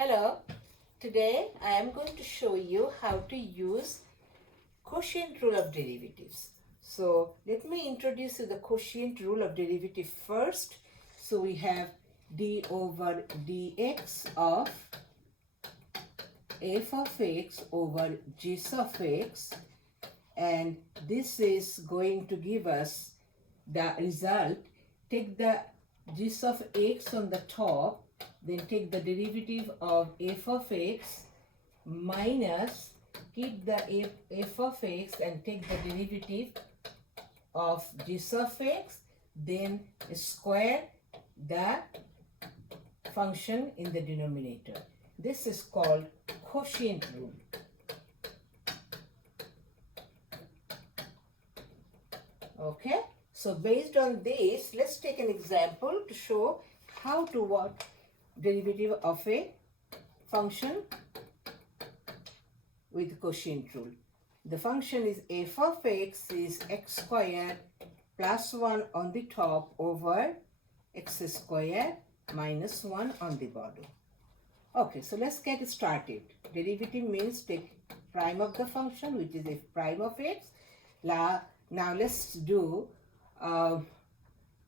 Hello, today I am going to show you how to use quotient rule of derivatives. So let me introduce you the quotient rule of derivative first. So we have d over dx of f of x over g of x, and this is going to give us the result. Take the g of x on the top, then take the derivative of f of x minus, keep the f of x and take the derivative of g of x, then square the function in the denominator. This is called quotient rule. Okay, so based on this, let's take an example to show how to work derivative of a function with quotient rule. The function is f of x is x squared plus 1 on the top over x squared minus 1 on the bottom. Okay, so let's get started. Derivative means take prime of the function, which is f prime of x. Now let's do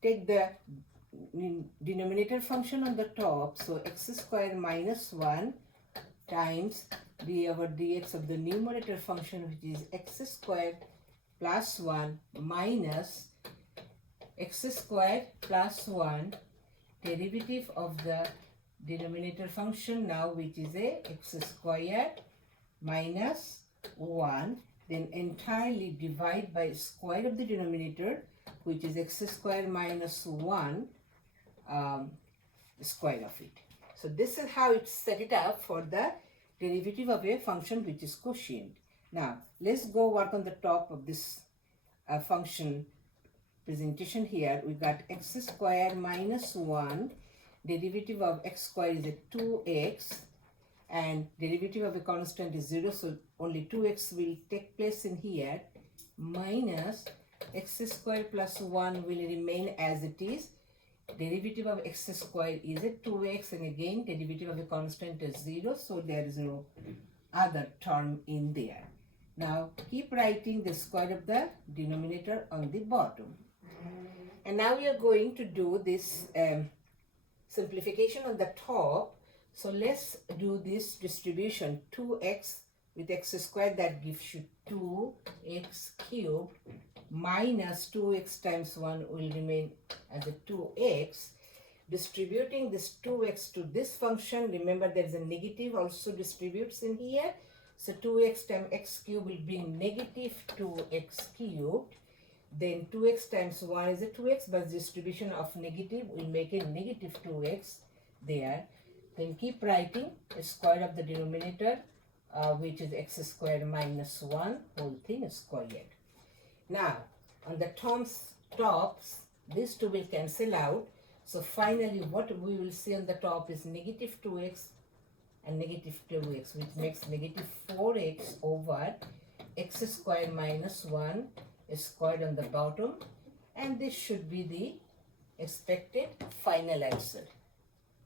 take the denominator function on the top, so x squared minus 1 times d over dx of the numerator function, which is x squared plus 1 minus x squared plus 1 derivative of the denominator function now, which is a x squared minus 1, then entirely divide by square of the denominator, which is x squared minus 1 square of it. So this is how it's set it up for the derivative of a function which is quotient. Now let's go work on the top of this function presentation here. We got x squared minus 1, derivative of x squared is a 2x, and derivative of a constant is 0, so only 2x will take place in here, minus x squared plus 1 will remain as it is. Derivative of x squared is a 2x, and again derivative of a constant is 0, so there is no other term in there. Now keep writing the square of the denominator on the bottom. And now we are going to do this simplification on the top. So let's do this distribution, 2x with x squared, that gives you 2x cubed, minus 2x times 1 will remain as a 2x. Distributing this 2x to this function, remember there is a negative also distributes in here. So 2x times x cubed will be negative 2x cubed. Then 2x times 1 is a 2x, but distribution of negative will make a negative 2x there. Then keep writing a square of the denominator, which is x squared minus 1, whole thing squared. Now on the tops, these two will cancel out. So finally what we will see on the top is negative 2x and negative 2x, which makes negative 4x over x squared minus 1 squared on the bottom, and this should be the expected final answer.